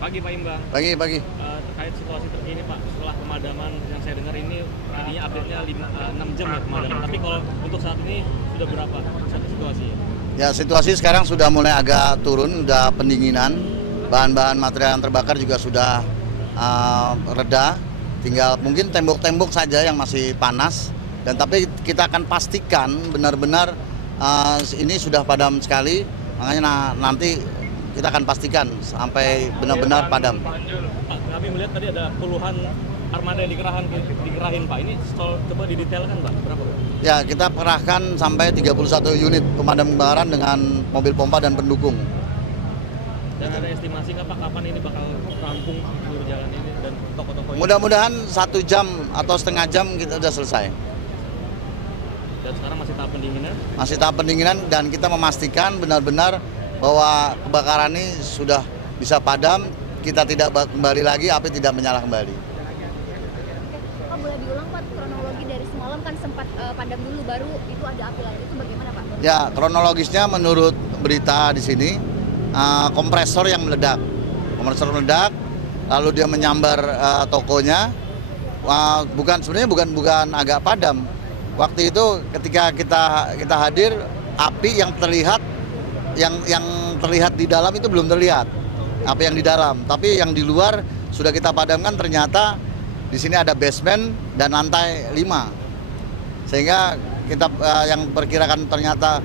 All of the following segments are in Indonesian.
Pagi Pak Imbang. Pagi. Terkait situasi terkini Pak, setelah pemadaman yang saya dengar ini tadinya update-nya 6 jam ya pemadaman. Tapi kalau untuk saat ini sudah berapa situasinya? Ya, situasi sekarang sudah mulai agak turun, sudah pendinginan. Bahan-bahan material yang terbakar juga sudah reda. Tinggal mungkin tembok-tembok saja yang masih panas. Dan tapi kita akan pastikan benar-benar ini sudah padam sekali. Makanya nanti kita akan pastikan sampai benar-benar padam. Pak, kami melihat tadi ada puluhan armada yang dikerahin Pak. Ini coba didetailkan Pak, berapa Pak? Ya, kita kerahkan sampai 31 unit pemadam kebakaran dengan mobil pompa dan pendukung. Dan ada estimasi nggak Pak kapan ini bakal rampung seluruh jalan ini dan toko-toko ini? Mudah-mudahan 1 jam atau setengah jam kita sudah selesai. Dan sekarang masih tahap pendinginan? Masih tahap pendinginan dan kita memastikan benar-benar bahwa kebakaran ini sudah bisa padam, kita tidak kembali lagi, api tidak menyala kembali. Pak, boleh diulang Pak, kronologi dari semalam kan sempat padam dulu, baru itu ada api lagi, itu bagaimana Pak? Ya, kronologisnya menurut berita di sini, kompresor yang meledak. Kompresor meledak, lalu dia menyambar tokonya. Sebenarnya bukan agak padam. Waktu itu ketika kita hadir, api yang terlihat di dalam itu belum terlihat. Api yang di dalam, tapi yang di luar sudah kita padamkan. Ternyata di sini ada basement dan lantai 5. Sehingga kita yang perkirakan ternyata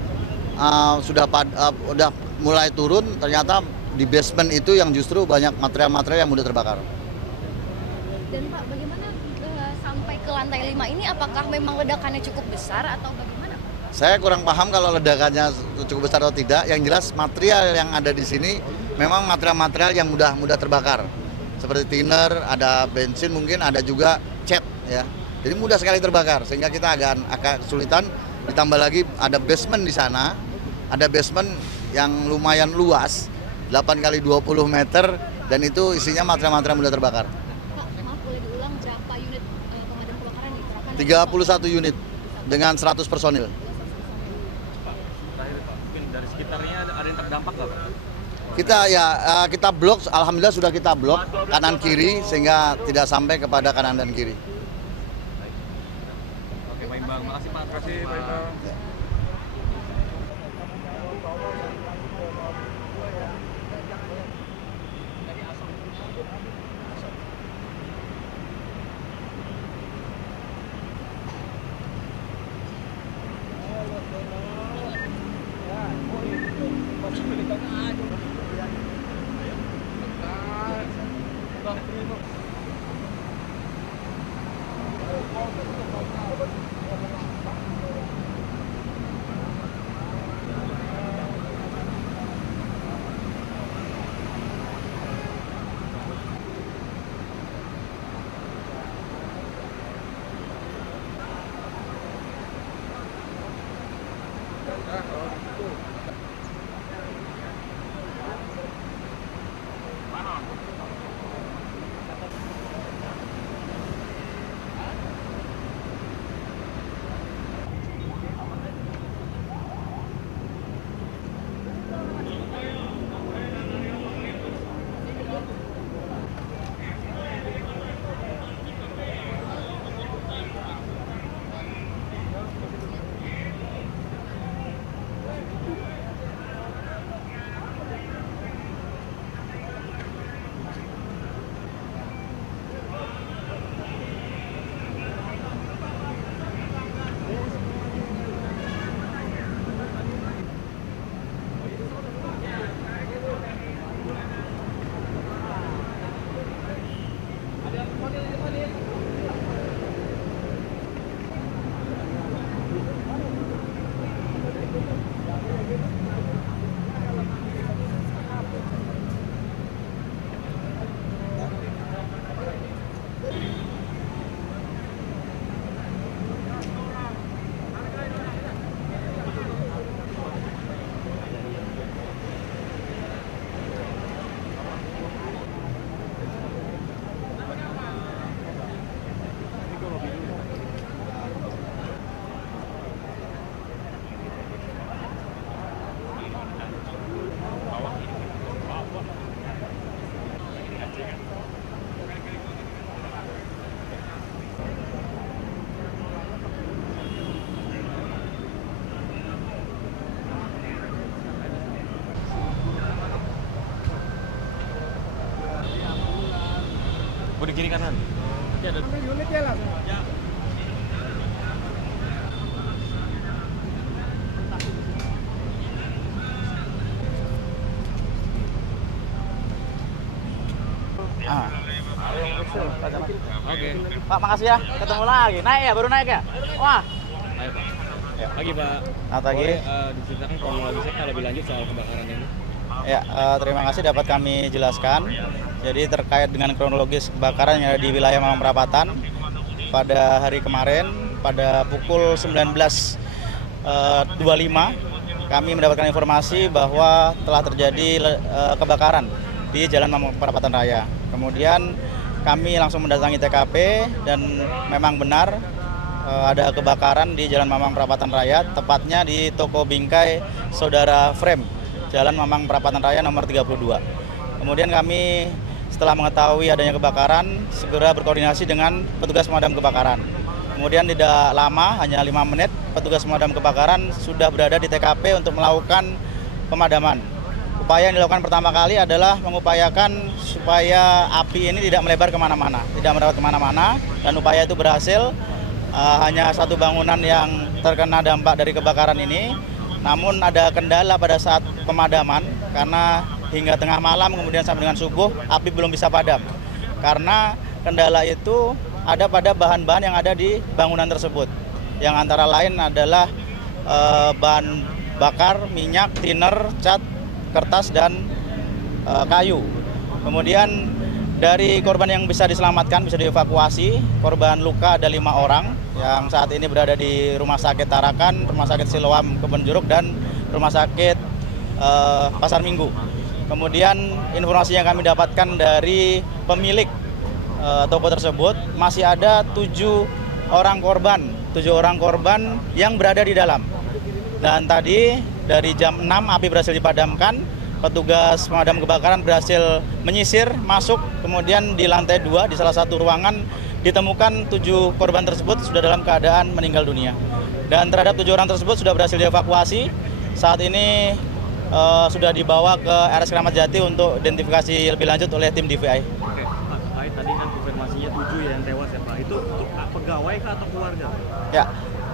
sudah mulai turun, ternyata di basement itu yang justru banyak material-material yang mudah terbakar. Dan Pak, bagaimana sampai ke lantai 5 ini, apakah memang ledakannya cukup besar atau bagaimana Pak? Saya kurang paham kalau ledakannya cukup besar atau tidak. Yang jelas material yang ada di sini memang material-material yang mudah terbakar. Seperti thinner, ada bensin mungkin, ada juga cat ya. Jadi mudah sekali terbakar sehingga kita agak kesulitan. Ditambah lagi ada basement di sana. Ada basement yang lumayan luas, 8 kali 20 meter, dan itu isinya material-material mudah terbakar. Pak, maaf boleh diulang berapa unit pemadam kebakaran dikerahkan? 31 unit dengan 100 personil. Terakhir Pak, mungkin dari sekitarnya ada yang terdampak nggak Pak? Kita blok, alhamdulillah sudah kita blok kanan kiri sehingga tidak sampai kepada kanan dan kiri. Oke Pak Imbang, makasih Pak. Terima kasih Pak Imbang. Coba di kiri kanan. Nanti ada unit ya lah. Ya. Oke. Pak, makasih ya. Ketemu lagi. Naik ya, baru naik ya? Wah. Ayo Pak. Ya. Pagi Pak. Selamat pagi. Boleh diceritakan kronologisnya lebih lanjut soal kebakaran ini? Ya, terima kasih dapat kami jelaskan. Jadi terkait dengan kronologis kebakaran yang ada di wilayah Mampang Perapatan pada hari kemarin pada pukul 19.25 kami mendapatkan informasi bahwa telah terjadi kebakaran di Jalan Mampang Perapatan Raya. Kemudian kami langsung mendatangi TKP dan memang benar ada kebakaran di Jalan Mampang Perapatan Raya, tepatnya di toko bingkai Saudara Frame, Jalan Mampang Perapatan Raya nomor 32. Kemudian kami setelah mengetahui adanya kebakaran, segera berkoordinasi dengan petugas pemadam kebakaran. Kemudian tidak lama, hanya 5 menit, petugas pemadam kebakaran sudah berada di TKP untuk melakukan pemadaman. Upaya yang dilakukan pertama kali adalah mengupayakan supaya api ini tidak melebar kemana-mana, tidak merawat kemana-mana, dan upaya itu berhasil. Hanya satu bangunan yang terkena dampak dari kebakaran ini, namun ada kendala pada saat pemadaman karena hingga tengah malam kemudian sampai dengan subuh api belum bisa padam. Karena kendala itu ada pada bahan-bahan yang ada di bangunan tersebut, yang antara lain adalah bahan bakar, minyak, thinner, cat, kertas, dan kayu. Kemudian dari korban yang bisa diselamatkan, bisa dievakuasi, korban luka ada 5 orang yang saat ini berada di Rumah Sakit Tarakan, Rumah Sakit Siloam Kebonjeruk, dan Rumah Sakit Pasar Minggu. Kemudian informasi yang kami dapatkan dari pemilik toko tersebut, masih ada 7 orang korban yang berada di dalam. Dan tadi dari jam 6 api berhasil dipadamkan, petugas pemadam kebakaran berhasil menyisir masuk, kemudian di lantai 2 di salah satu ruangan ditemukan 7 korban tersebut sudah dalam keadaan meninggal dunia. Dan terhadap 7 orang tersebut sudah berhasil dievakuasi. Saat ini sudah dibawa ke RS Kramat Jati untuk identifikasi lebih lanjut oleh tim DVI. Oke, Pak, terkait tadi kan konfirmasinya 7 yang tewas ya Pak. Itu untuk pegawai kah atau keluarga? Ya,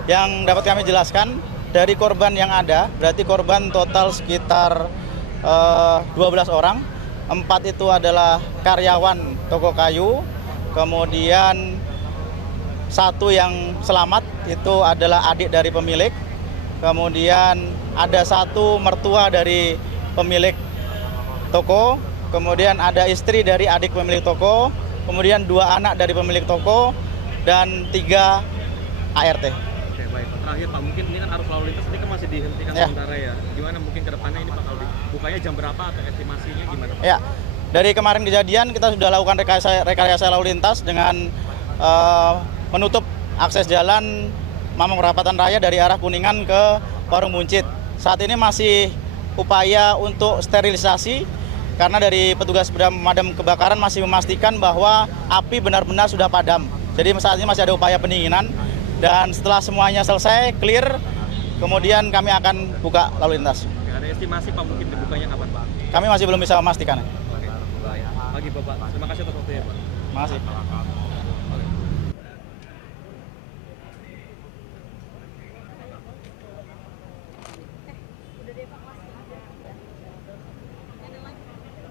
yang dapat kami jelaskan dari korban yang ada, berarti korban total sekitar 12 orang. 4 itu adalah karyawan toko kayu, kemudian 1 yang selamat itu adalah adik dari pemilik, kemudian ada 1 mertua dari pemilik toko, kemudian ada istri dari adik pemilik toko, kemudian 2 anak dari pemilik toko, dan 3 ART. Oke, baik. Terakhir Pak, mungkin ini kan arus lalu lintas ini kan masih dihentikan sementara ya. Gimana mungkin ke depannya ini bakal dibukanya jam berapa atau estimasinya gimana Pak? Ya, dari kemarin kejadian kita sudah lakukan rekayasa lalu lintas dengan menutup akses jalan Mampang Perapatan Raya dari arah Kuningan ke Warung Buncit. Saat ini masih upaya untuk sterilisasi karena dari petugas pemadam kebakaran masih memastikan bahwa api benar-benar sudah padam. Jadi saat ini masih ada upaya pendinginan, dan setelah semuanya selesai, clear, kemudian kami akan buka lalu lintas. Oke, ada estimasi Pak mungkin dibukanya kapan Pak? Kami masih belum bisa memastikan. Oke, baik. Pagi Bapak, terima kasih atas waktunya Pak. Terima kasih.